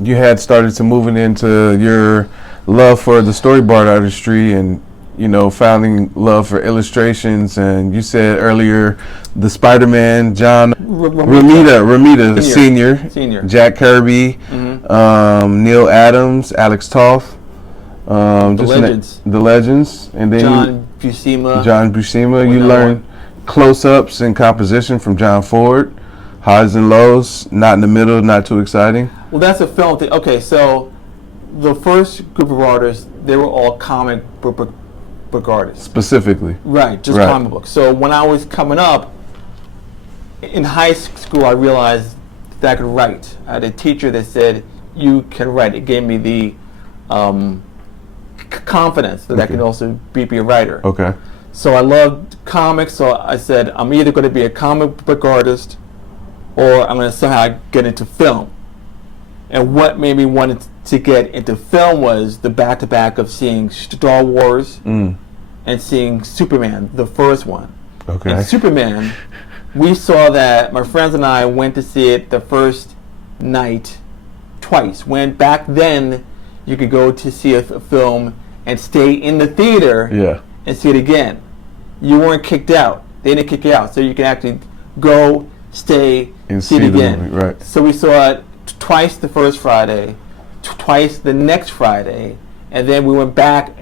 you had started to moving into your love for the storyboard artistry and finding love for illustrations, and you said earlier the Spider-Man, John Romita Senior, Jack Kirby, Neil Adams, Alex Toth, the legends, and then John Buscema. You learned close-ups and composition from John Ford, highs and lows, not in the middle, not too exciting. Well, that's a film thing. Okay, so the first group of artists, they were all comic book artists. Specifically. Right, just comic books. So when I was coming up, in high school, I realized that I could write. I had a teacher that said, you can write. It gave me the confidence that I could also be a writer. Okay. So I loved comics, so I said, I'm either going to be a comic book artist or I'm going to somehow get into film. And what made me want to get into film was the back-to-back of seeing Star Wars and seeing Superman, the first one. Okay. And Superman, we saw that, my friends and I went to see it the first night twice. When back then, you could go to see a film and stay in the theater and see it again. You weren't kicked out. They didn't kick you out. So you can actually go, stay, and see it again. Movie, right. So we saw it twice the first Friday, twice the next Friday, and then we went back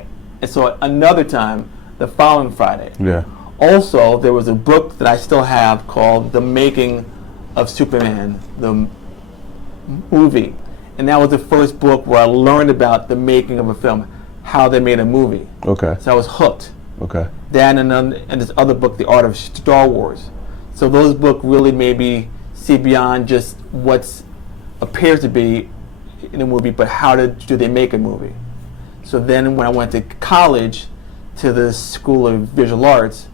and saw it another time the following Friday. Yeah. Also, there was a book that I still have called The Making of Superman, the movie. And that was the first book where I learned about the making of a film, how they made a movie. Okay. So I was hooked. Okay. That and this other book, The Art of Star Wars. So those books really made me see beyond just what appears to be in a movie, but how do they make a movie. So then when I went to college, to the School of Visual Arts,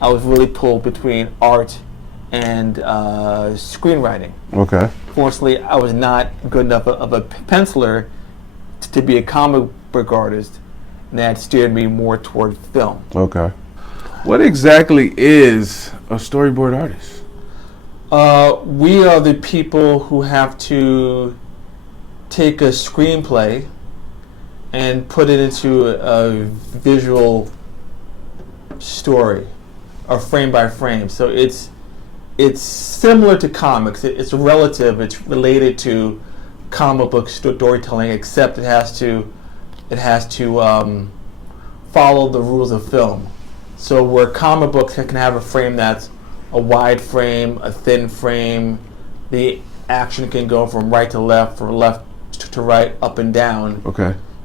I was really pulled between art and screenwriting. Okay. Fortunately, I was not good enough of a penciler to be a comic book artist, and that steered me more toward film. Okay. What exactly is a storyboard artist? We are the people who have to take a screenplay and put it into a visual story, or frame by frame. So it's similar to comics. It's relative. It's related to comic book storytelling, except it has to follow the rules of film. So where comic books can have a frame that's a wide frame, a thin frame, the action can go from right to left, from left to right, up and down. Okay.